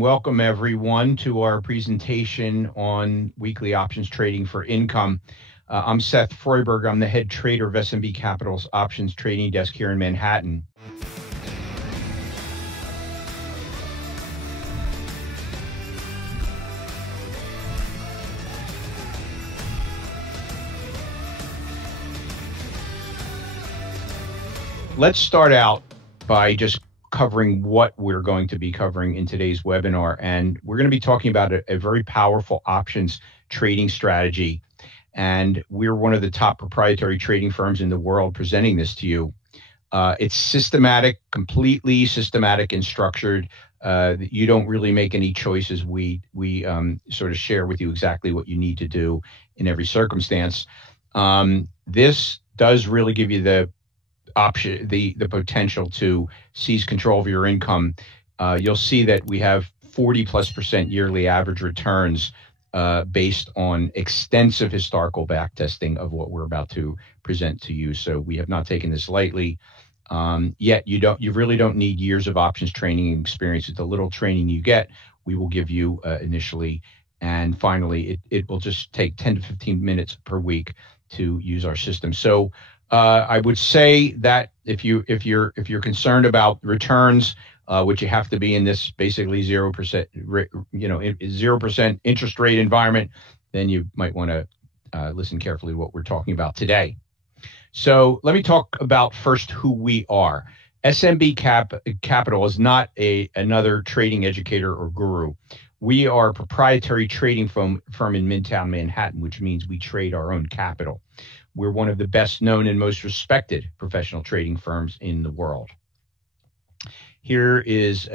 Welcome everyone to our presentation on weekly options trading for income. I'm Seth Freudberg. I'm the head trader of S&B Capital's options trading desk here in Manhattan. Let's start out by just covering what we're going to be covering in today's webinar. And we're going to be talking about a very powerful options trading strategy. And we're one of the top proprietary trading firms in the world presenting this to you. It's systematic, completely systematic and structured. You don't really make any choices. We sort of share with you exactly what you need to do in every circumstance. This does really give you the option, the potential to seize control of your income. You'll see that we have 40+% yearly average returns based on extensive historical backtesting of what we're about to present to you. So we have not taken this lightly. Yet you really don't need years of options training experience. With the little training you get, we will give you initially, and finally, it will just take 10 to 15 minutes per week to use our system. So I would say that if you're concerned about returns, which you have to be in this basically 0%, 0% interest rate environment, then you might want to listen carefully to what we're talking about today. So let me talk about first who we are. SMB Capital is not another trading educator or guru. We are a proprietary trading firm in Midtown Manhattan, which means we trade our own capital. We're one of the best known and most respected professional trading firms in the world. Here is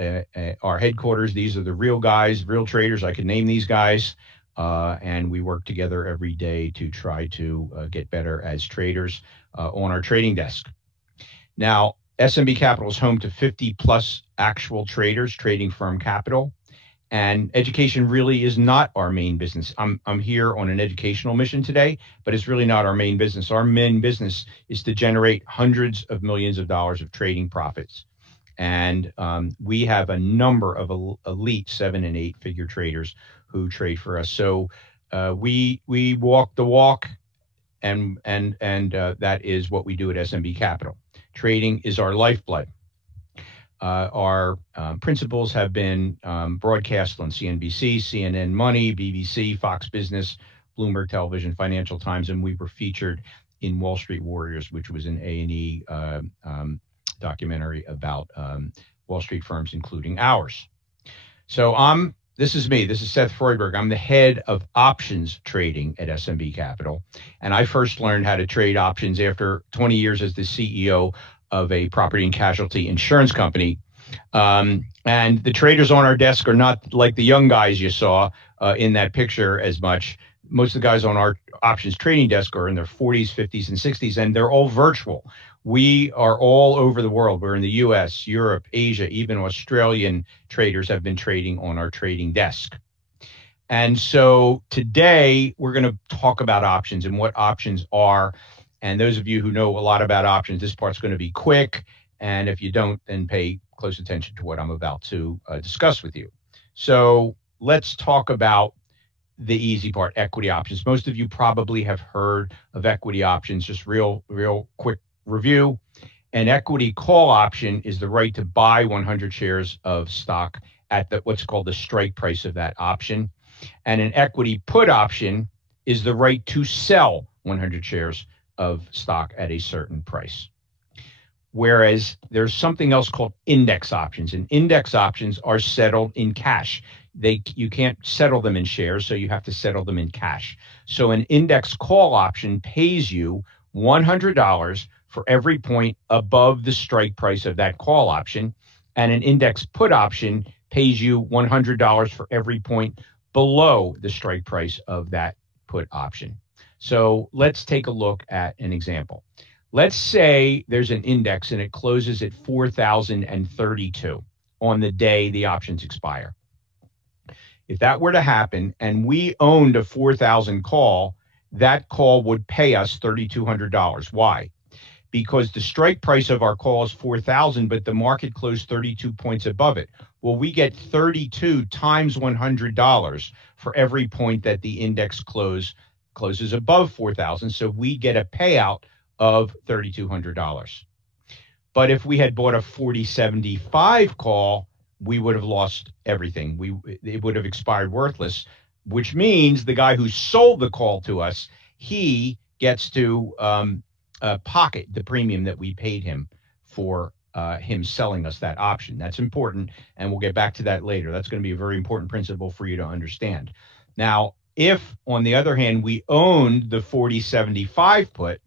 our headquarters. These are the real guys, real traders. I could name these guys. And we work together every day to try to get better as traders on our trading desk. Now, S&B Capital is home to 50+ actual traders trading firm capital. And education really is not our main business. I'm here on an educational mission today, but it's really not our main business. Our main business is to generate hundreds of millions of dollars of trading profits. And we have a number of elite 7- and 8-figure traders who trade for us. So we walk the walk, and that is what we do at S&B Capital. Trading is our lifeblood. Our principles have been broadcast on CNBC, CNN Money, BBC, Fox Business, Bloomberg Television, Financial Times, and we were featured in Wall Street Warriors, which was an A&E documentary about Wall Street firms, including ours. So this is me. This is Seth Freudberg. I'm the head of options trading at S&B Capital, and I first learned how to trade options after 20 years as the CEO of a property and casualty insurance company. And the traders on our desk are not like the young guys you saw in that picture as much. Most of the guys on our options trading desk are in their 40s, 50s, and 60s, and they're all virtual. We are all over the world. We're in the US, Europe, Asia, even Australian traders have been trading on our trading desk. And so today we're going to talk about options and what options are. And those of you who know a lot about options, this part's going to be quick. And if you don't, then pay close attention to what I'm about to discuss with you. So let's talk about the easy part, equity options. Most of you probably have heard of equity options. Just real quick review. An equity call option is the right to buy 100 shares of stock at what's called the strike price of that option. And an equity put option is the right to sell 100 shares of stock at a certain price. Whereas there's something else called index options, and index options are settled in cash. You can't settle them in shares, so you have to settle them in cash. So an index call option pays you $100 for every point above the strike price of that call option, and an index put option pays you $100 for every point below the strike price of that put option. So let's take a look at an example. Let's say there's an index and it closes at 4,032 on the day the options expire. If that were to happen and we owned a 4,000 call, that call would pay us $3,200. Why? because the strike price of our call is 4,000, but the market closed 32 points above it. Well, we get 32 times $100 for every point that the index closes above 4,000. So we get a payout of $3,200. But if we had bought a 4075 call, we would have lost everything. It would have expired worthless, which means the guy who sold the call to us, he gets to pocket the premium that we paid him for him selling us that option. That's important, and we'll get back to that later. That's going to be a very important principle for you to understand. Now, if, on the other hand, we owned the 4075 put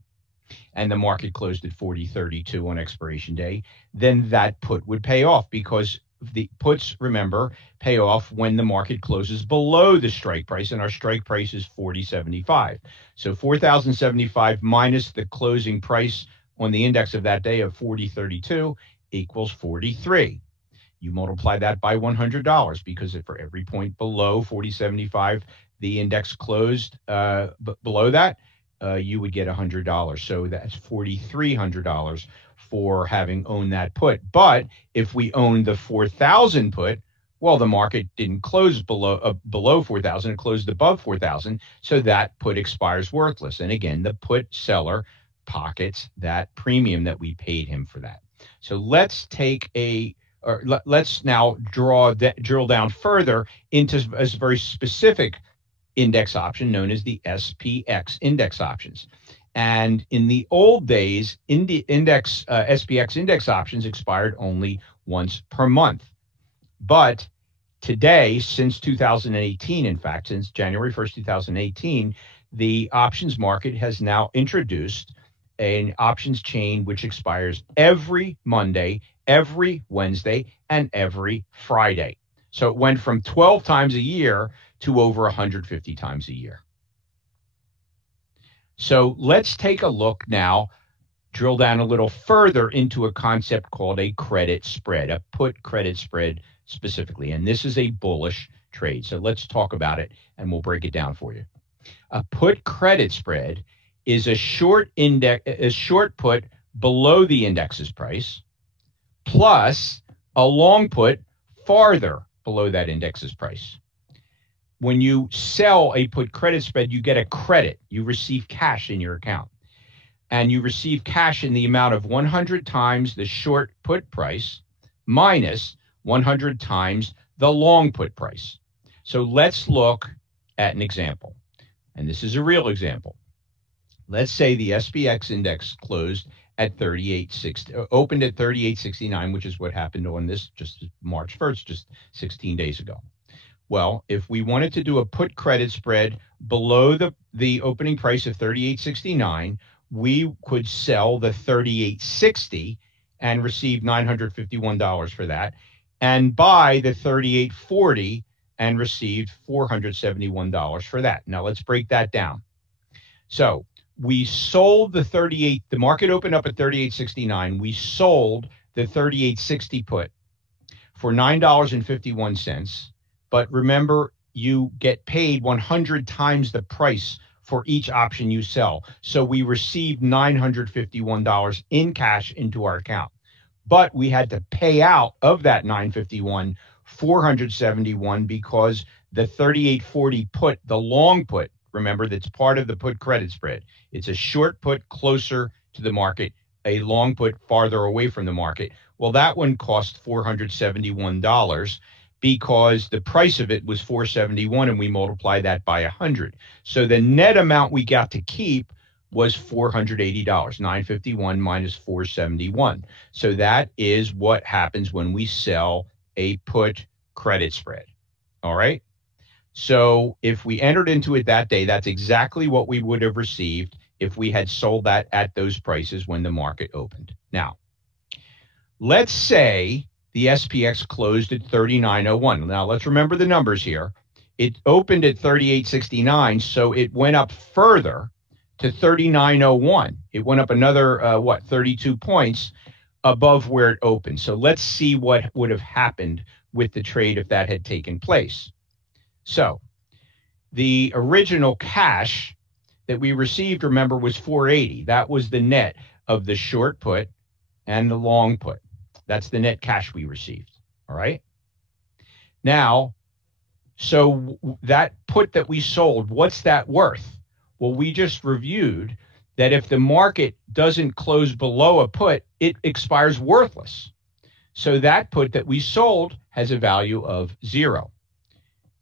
and the market closed at 4032 on expiration day, then that put would pay off, because the puts, remember, pay off when the market closes below the strike price, and our strike price is 4075. So 4,075 minus the closing price on the index of that day of 4032 equals 43. You multiply that by $100, because for every point below 4075, the index closed below that, you would get $100. So that's $4,300 for having owned that put. But if we owned the 4,000 put, well, the market didn't close below 4,000, it closed above 4,000, so that put expires worthless. And again, the put seller pockets that premium that we paid him for that. So let's let's now drill down further into a very specific index option known as the SPX Index Options. And in the old days, SPX Index Options expired only once per month. But today, since 2018, in fact, since January 1st, 2018, the options market has now introduced an options chain which expires every Monday, every Wednesday, and every Friday. So it went from 12 times a year to over 150 times a year. So let's take a look now, drill down a little further into a concept called a credit spread, a put credit spread specifically. And this is a bullish trade. So let's talk about it and we'll break it down for you. A put credit spread is a short put below the index's price plus a long put farther below that index's price. When you sell a put credit spread, you get a credit. You receive cash in your account. And you receive cash in the amount of 100 times the short put price minus 100 times the long put price. So let's look at an example. And this is a real example. Let's say the SPX index closed at 38.60, opened at 38.69, which is what happened on this just March 1st, just 16 days ago. Well, if we wanted to do a put credit spread below the opening price of 38.69, we could sell the 38.60 and receive $951 for that, and buy the 38.40 and receive $471 for that. Now let's break that down. So we sold the market opened up at 38.69. We sold the 38.60 put for $9.51. But remember, you get paid 100 times the price for each option you sell. So we received $951 in cash into our account. But we had to pay out of that $951, $471, because the 38.40 put, the long put, remember, that's part of the put credit spread. It's a short put closer to the market, a long put farther away from the market. Well, that one cost $471 because the price of it was $471, and we multiply that by 100. So the net amount we got to keep was $480, $951 minus $471. So that is what happens when we sell a put credit spread. All right. So if we entered into it that day, that's exactly what we would have received if we had sold that at those prices when the market opened. Now, let's say the SPX closed at 39.01. Now, let's remember the numbers here. It opened at 38.69, so it went up further to 39.01. It went up another, 32 points above where it opened. So let's see what would have happened with the trade if that had taken place. So the original cash that we received, remember, was $480. That was the net of the short put and the long put. That's the net cash we received. All right. Now, so that put that we sold, what's that worth? Well, we just reviewed that if the market doesn't close below a put, it expires worthless. So that put that we sold has a value of 0.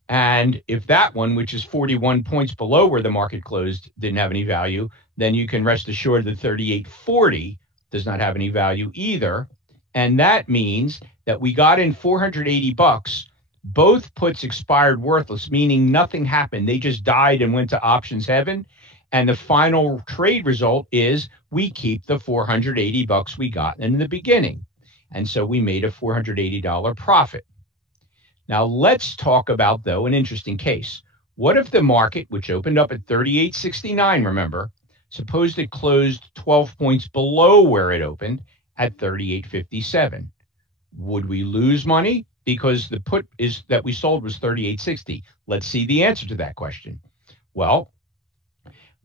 And if that one, which is 41 points below where the market closed, didn't have any value, then you can rest assured that 38.40 does not have any value either. And that means that we got in $480. Both puts expired worthless, meaning nothing happened. They just died and went to options heaven. And the final trade result is we keep the $480 we got in the beginning. And so we made a $480 profit. Now let's talk about, though, an interesting case. What if the market, which opened up at 38.69, remember, suppose it closed 12 points below where it opened at 38.57? Would we lose money? Because the put is that we sold was 38.60. Let's see the answer to that question. Well,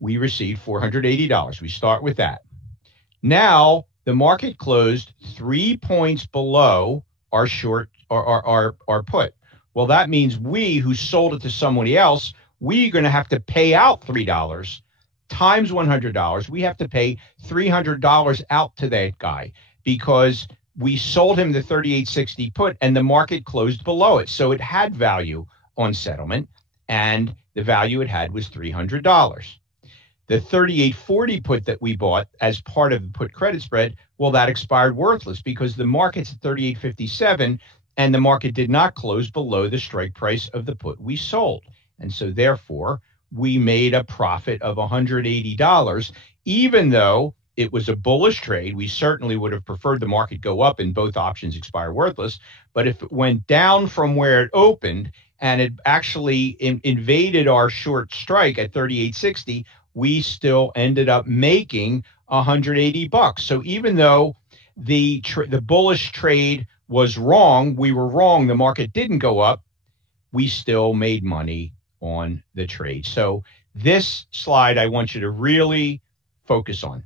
we received $480. We start with that. Now the market closed 3 points below our short or our put. Well, that means we who sold it to somebody else, we're going to have to pay out $3 times $100. We have to pay $300 out to that guy because we sold him the 38.60 put and the market closed below it. So it had value on settlement, and the value it had was $300. The 38.40 put that we bought as part of the put credit spread, well, that expired worthless because the market's at 38.57 and the market did not close below the strike price of the put we sold. And so therefore, we made a profit of $180, even though it was a bullish trade. We certainly would have preferred the market go up and both options expire worthless. But if it went down from where it opened and it actually invaded our short strike at 38.60, we still ended up making $180. So even though the bullish trade was wrong, we were wrong, the market didn't go up, we still made money on the trade. So this slide I want you to really focus on.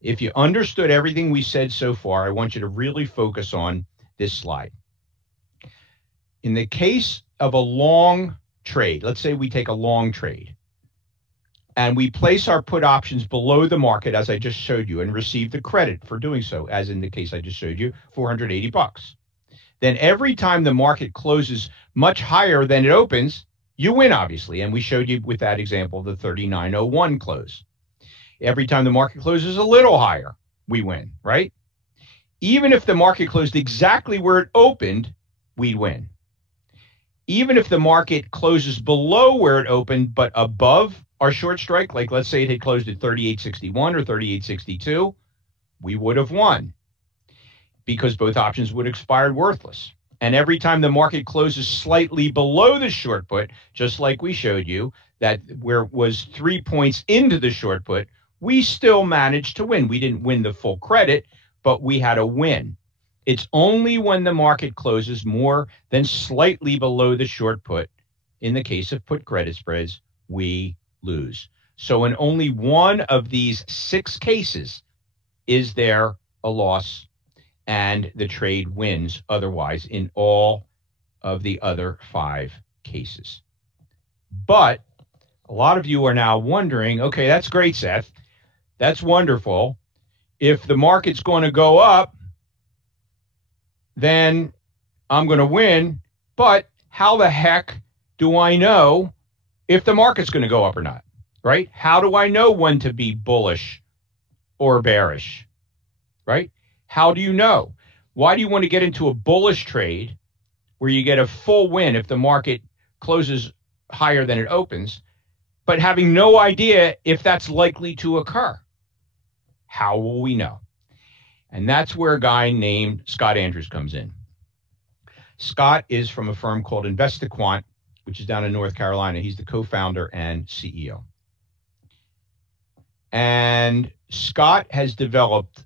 If you understood everything we said so far, I want you to really focus on this slide. In the case of a long trade, let's say we take a long trade and we place our put options below the market, as I just showed you, and receive the credit for doing so, as in the case I just showed you, $480. Then every time the market closes much higher than it opens, you win, obviously. And we showed you with that example, the 39.01 close. Every time the market closes a little higher, we win, right? Even if the market closed exactly where it opened, we'd win. Even if the market closes below where it opened, but above our short strike, like let's say it had closed at 38.61 or 38.62, we would have won because both options would have expired worthless. And every time the market closes slightly below the short put, just like we showed you, that where it was 3 points into the short put, we still managed to win. We didn't win the full credit, but we had a win. It's only when the market closes more than slightly below the short put, in the case of put credit spreads, we lose. So in only one of these 6 cases is there a loss and the trade wins. Otherwise, in all of the other 5 cases. But a lot of you are now wondering, okay, that's great, Seth. That's wonderful. If the market's going to go up, then I'm going to win. But how the heck do I know if the market's going to go up or not, right? How do I know when to be bullish or bearish, right? How do you know? Why do you want to get into a bullish trade where you get a full win if the market closes higher than it opens, but having no idea if that's likely to occur? How will we know? And that's where a guy named Scott Andrews comes in. Scott is from a firm called InvestiQuant, which is down in North Carolina. He's the co-founder and CEO. And Scott has developed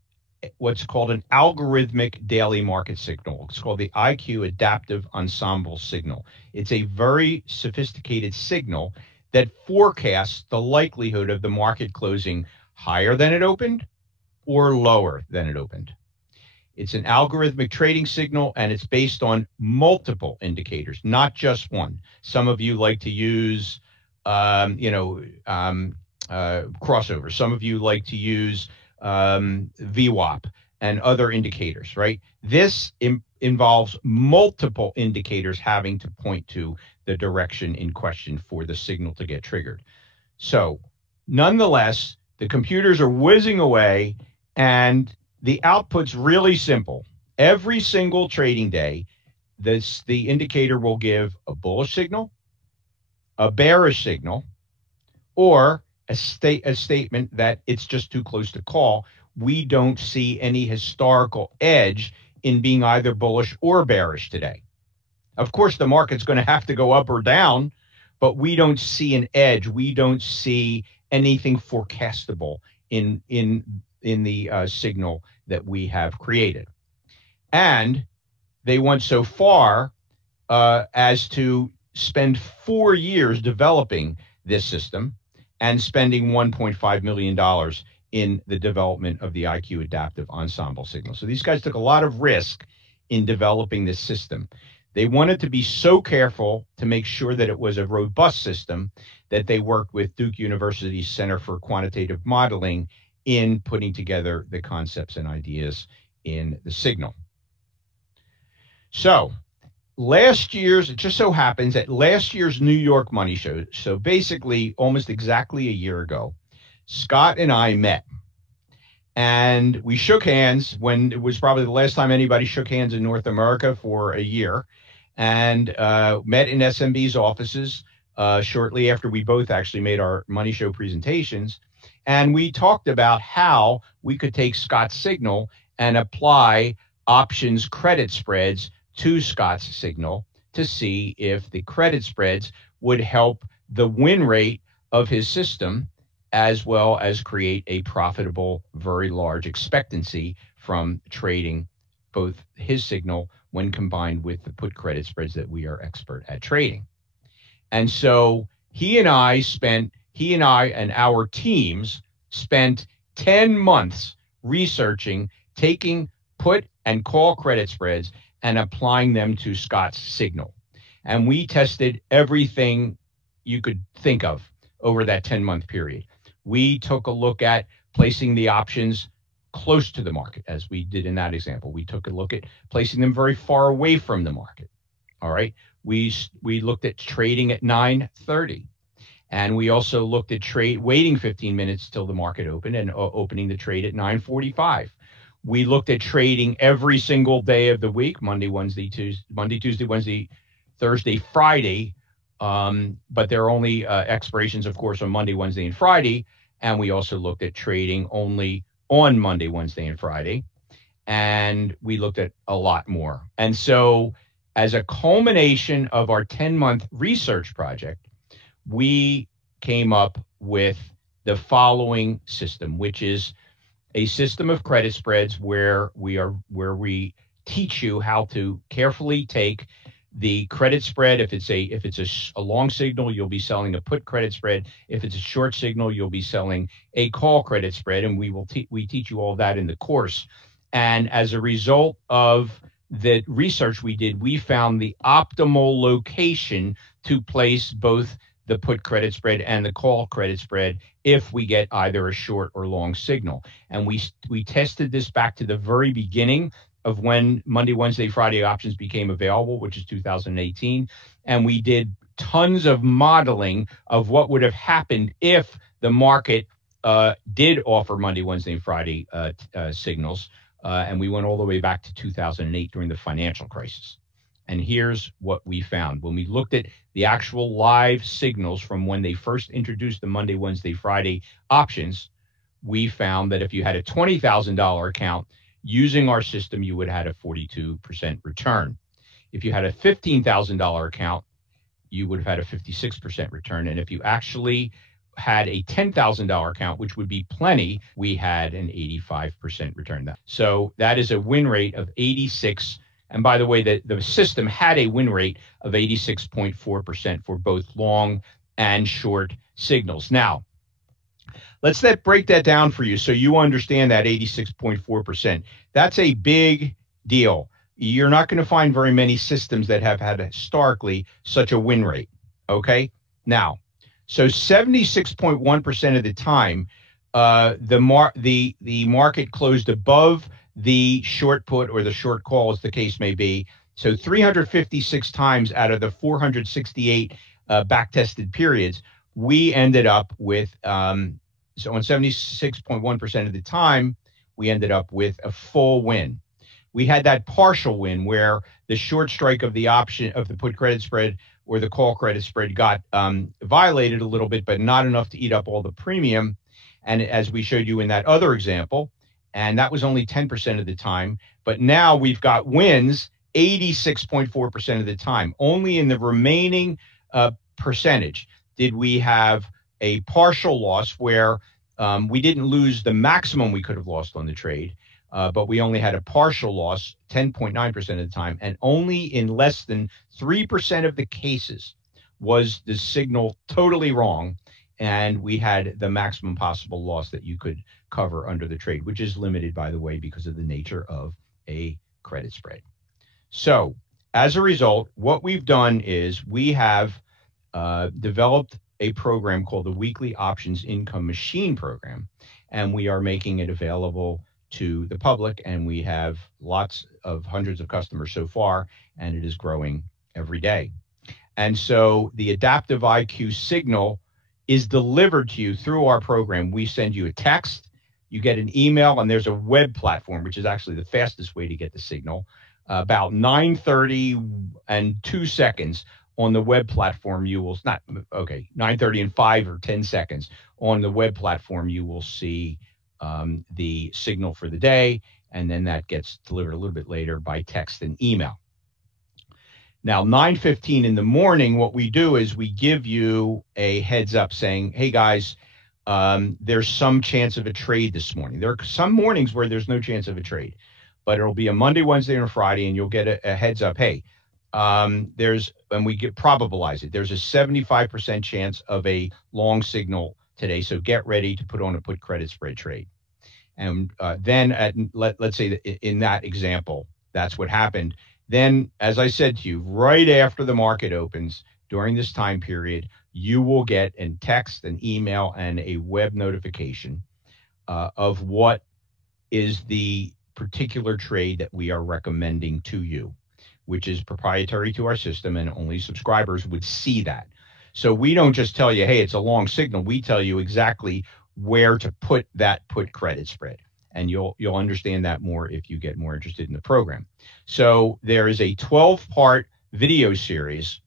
what's called an algorithmic daily market signal. It's called the IQ Adaptive Ensemble Signal. It's a very sophisticated signal that forecasts the likelihood of the market closing higher than it opened or lower than it opened. It's an algorithmic trading signal, and it's based on multiple indicators, not just one. Some of you like to use, crossover. Some of you like to use VWAP and other indicators, right? This involves multiple indicators having to point to the direction in question for the signal to get triggered. So nonetheless, the computers are whizzing away, and the output's really simple. Every single trading day, the indicator will give a bullish signal, a bearish signal, or a statement that it's just too close to call. We don't see any historical edge in being either bullish or bearish today. Of course, the market's going to have to go up or down, but we don't see an edge. We don't see anything forecastable in the signal that we have created. And they went so far as to spend 4 years developing this system and spending $1.5 million in the development of the IQ Adaptive Ensemble signal. So these guys took a lot of risk in developing this system. They wanted to be so careful to make sure that it was a robust system that they worked with Duke University's Center for Quantitative Modeling in putting together the concepts and ideas in the signal. So it just so happens that last year's New York Money Show, so basically almost exactly a year ago, Scott and I met. And we shook hands when it was probably the last time anybody shook hands in North America for a year, and met in SMB's offices shortly after we both actually made our Money Show presentations. And we talked about how we could take Scott's signal and apply options credit spreads to Scott's signal to see if the credit spreads would help the win rate of his system, as well as create a profitable, very large expectancy from trading both his signal when combined with the put credit spreads that we are expert at trading. And so he and I and our teams spent 10 months researching, taking put and call credit spreads and applying them to Scott's signal. And we tested everything you could think of over that 10-month period. We took a look at placing the options close to the market, as we did in that example. We took a look at placing them very far away from the market. All right. We looked at trading at 9:30. And we also looked at waiting 15 minutes till the market opened and opening the trade at 9:45. We looked at trading every single day of the week, Monday, Tuesday, Wednesday, Thursday, Friday. But there are only expirations, of course, on Monday, Wednesday, and Friday. And we also looked at trading only on Monday, Wednesday, and Friday. And we looked at a lot more. And so as a culmination of our 10-month research project, we came up with the following system, which is a system of credit spreads where we teach you how to carefully take the credit spread. If it's a long signal, you'll be selling a put credit spread. If it's a short signal, you'll be selling a call credit spread, and we teach you all that in the course. And as a result of the research we did, we found the optimal location to place both the put credit spread and the call credit spread if we get either a short or long signal. And we tested this back to the very beginning of when Monday, Wednesday, Friday options became available, which is 2018. And we did tons of modeling of what would have happened if the market did offer Monday, Wednesday, and Friday signals. And we went all the way back to 2008 during the financial crisis. And here's what we found. When we looked at the actual live signals from when they first introduced the Monday, Wednesday, Friday options, we found that if you had a $20,000 account using our system, you would have had a 42% return. If you had a $15,000 account, you would have had a 56% return. And if you actually had a $10,000 account, which would be plenty, we had an 85% return. So that is a win rate of 86%. And by the way, the system had a win rate of 86.4% for both long and short signals. Now, Let's break that down for you so you understand that 86.4%. That's a big deal. You're not going to find very many systems that have had historically such a win rate. Okay. Now, so 76.1% of the time, the market closed above the short put or the short call, as the case may be. So 356 times out of the 468 back tested periods, we ended up with so on 76.1% of the time, we ended up with a full win. We had that partial win where the short strike of the option of the put credit spread or the call credit spread got violated a little bit, but not enough to eat up all the premium. And as we showed you in that other example, and that was only 10% of the time. But now we've got wins 86.4% of the time. Only in the remaining percentage did we have a partial loss where we didn't lose the maximum we could have lost on the trade, but we only had a partial loss 10.9% of the time. And only in less than 3% of the cases was the signal totally wrong. And we had the maximum possible loss that you could cover under the trade, which is limited, by the way, because of the nature of a credit spread. So as a result, what we've done is we have developed a program called the Weekly Options Income Machine Program, and we are making it available to the public, and we have hundreds of customers so far, and it is growing every day. And so the adaptive IQ signal is delivered to you through our program. We send you a text, you get an email, and there's a web platform, which is actually the fastest way to get the signal. About 9:30 and 2 seconds on the web platform, 9:30 and 5 or 10 seconds on the web platform, you will see the signal for the day, and then that gets delivered a little bit later by text and email. Now, 9:15 in the morning, what we do is we give you a heads up saying, hey guys, there's some chance of a trade this morning. There are some mornings where there's no chance of a trade, but it'll be a Monday, Wednesday, and a Friday, and you'll get a heads up. Hey, and we probabilize it. There's a 75% chance of a long signal today, so get ready to put on a put credit spread trade. And then let's say that in that example, that's what happened. Then, as I said to you, right after the market opens during this time period, you will get a text, an email, and a web notification of what is the particular trade that we are recommending to you, which is proprietary to our system, and only subscribers would see that. So we don't just tell you, hey, it's a long signal. We tell you exactly where to put that put credit spread. And you'll understand that more if you get more interested in the program. So there is a 12-part video series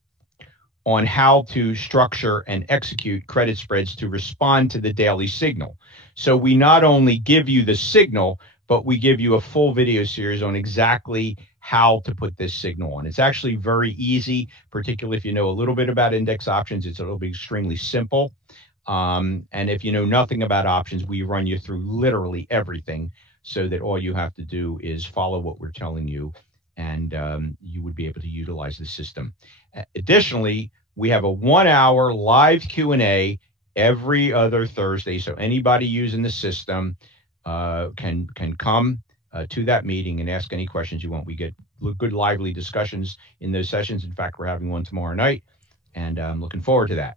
on how to structure and execute credit spreads to respond to the daily signal. So we not only give you the signal, but we give you a full video series on exactly how to put this signal on. It's actually very easy, particularly if you know a little bit about index options. It'll be extremely simple. And if you know nothing about options, we run you through literally everything so that all you have to do is follow what we're telling you, and you would be able to utilize the system. Additionally, we have a 1-hour live Q&A every other Thursday. So anybody using the system can come to that meeting and ask any questions you want. We get good, lively discussions in those sessions. In fact, we're having one tomorrow night, and I'm looking forward to that.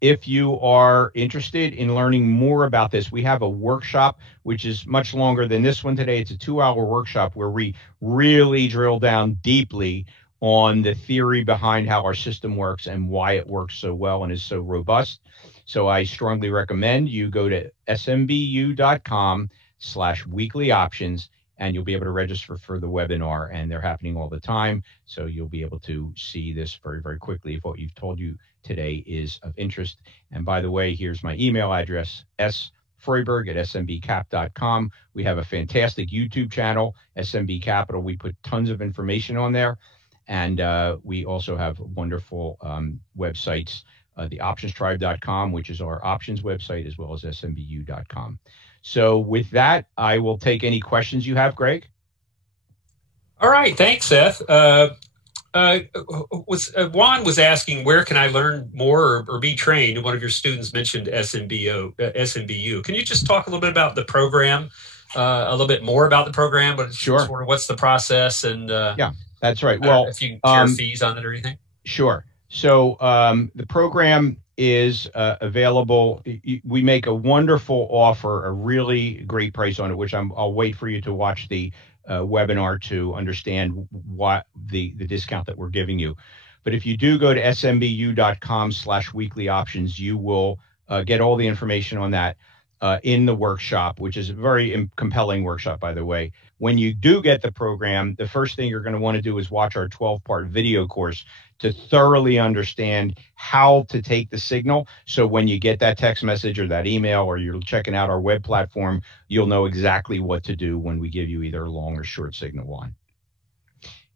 If you are interested in learning more about this, we have a workshop, which is much longer than this one today. It's a 2-hour workshop where we really drill down deeply on the theory behind how our system works and why it works so well and is so robust. So I strongly recommend you go to smbu.com/weeklyoptions, and you'll be able to register for the webinar, and they're happening all the time. So you'll be able to see this very, very quickly if what you've told you today is of interest. And by the way, here's my email address, sfreudberg@smbcap.com. We have a fantastic YouTube channel, SMB Capital. We put tons of information on there. And we also have wonderful websites, theoptionstribe.com, which is our options website, as well as smbu.com. So with that, I will take any questions you have, Greg. All right. Thanks, Seth. Juan was asking, where can I learn more or be trained? One of your students mentioned SMBU. Can you just talk a little bit about the program, a little bit more about the program, but Sure. sort of what's the process, and yeah, that's right. Well, if you can share fees on it or anything. Sure. So the program is available. We make a wonderful offer, a really great price on it, which I'll wait for you to watch the webinar to understand what the discount that we're giving you. But if you do go to smbu.com/weekly options, you will get all the information on that in the workshop, which is a very compelling workshop, by the way. When you do get the program, the first thing you're going to want to do is watch our 12-part video course to thoroughly understand how to take the signal. So when you get that text message or that email, or you're checking out our web platform, you'll know exactly what to do when we give you either a long or short signal one.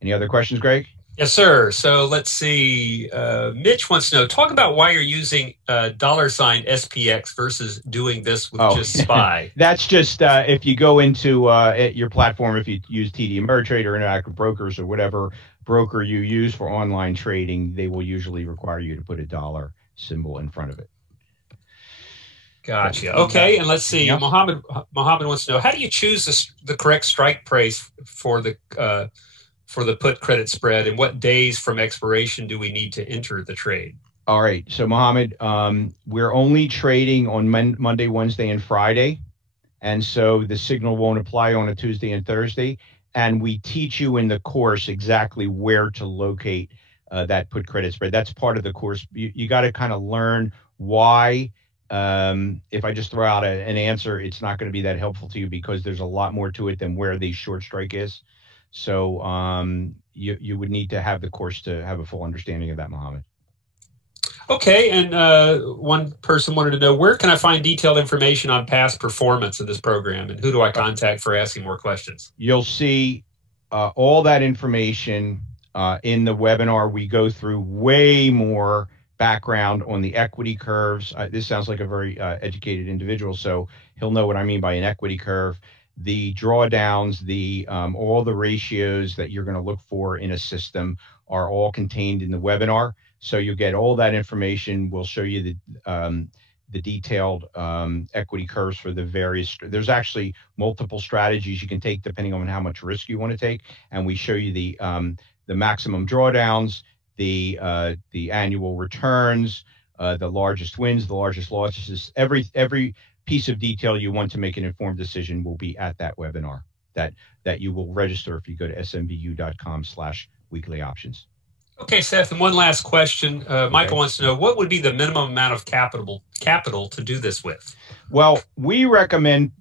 Any other questions, Greg? Yes, sir. So let's see. Mitch wants to know, talk about why you're using $SPX versus doing this with just SPY. That's just if you go into your platform, if you use TD Ameritrade or Interactive Brokers or whatever broker you use for online trading, they will usually require you to put a dollar symbol in front of it. Gotcha. Okay, and let's see. Yep. Mohammed wants to know, how do you choose the correct strike price for the put credit spread, and what days from expiration do we need to enter the trade? All right. So, Mohammed, we're only trading on Monday, Wednesday, and Friday. And so the signal won't apply on a Tuesday and Thursday. And we teach you in the course exactly where to locate that put credit spread. That's part of the course. You got to kind of learn why. If I just throw out an answer, it's not going to be that helpful to you, because there's a lot more to it than where the short strike is. So you would need to have the course to have a full understanding of that, Mohammed. Okay, and one person wanted to know, where can I find detailed information on past performance of this program, and who do I contact for asking more questions? You'll see all that information in the webinar. We go through way more background on the equity curves. This sounds like a very educated individual, so he'll know what I mean by an equity curve. The drawdowns, all the ratios that you're going to look for in a system are all contained in the webinar. So you'll get all that information. We'll show you the detailed equity curves for the various. There's actually multiple strategies you can take depending on how much risk you want to take, and we show you the maximum drawdowns, the annual returns, the largest wins, the largest losses. Every piece of detail you want to make an informed decision will be at that webinar that you will register if you go to smbu.com/weekly options. Okay, Seth, and one last question. Michael wants to know, what would be the minimum amount of capital to do this with? Well, we recommend,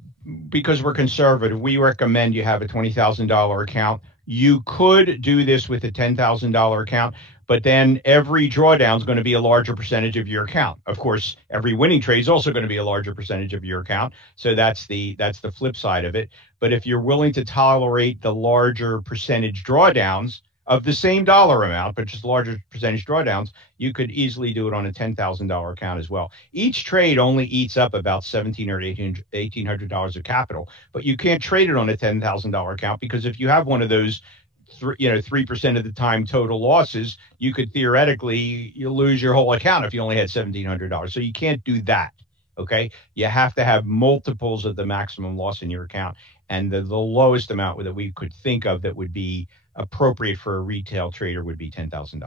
because we're conservative, we recommend you have a $20,000 account. You could do this with a $10,000 account, but then every drawdown is going to be a larger percentage of your account. Of course, every winning trade is also going to be a larger percentage of your account. So that's the flip side of it. But if you're willing to tolerate the larger percentage drawdowns of the same dollar amount, but just larger percentage drawdowns, you could easily do it on a $10,000 account as well. Each trade only eats up about $1,700 or $1,800 of capital, but you can't trade it on a $10,000 account, because if you have one of those 3% of the time total losses, you could theoretically lose your whole account if you only had $1,700. So you can't do that. Okay, you have to have multiples of the maximum loss in your account, and the lowest amount that we could think of that would be appropriate for a retail trader would be $10,000.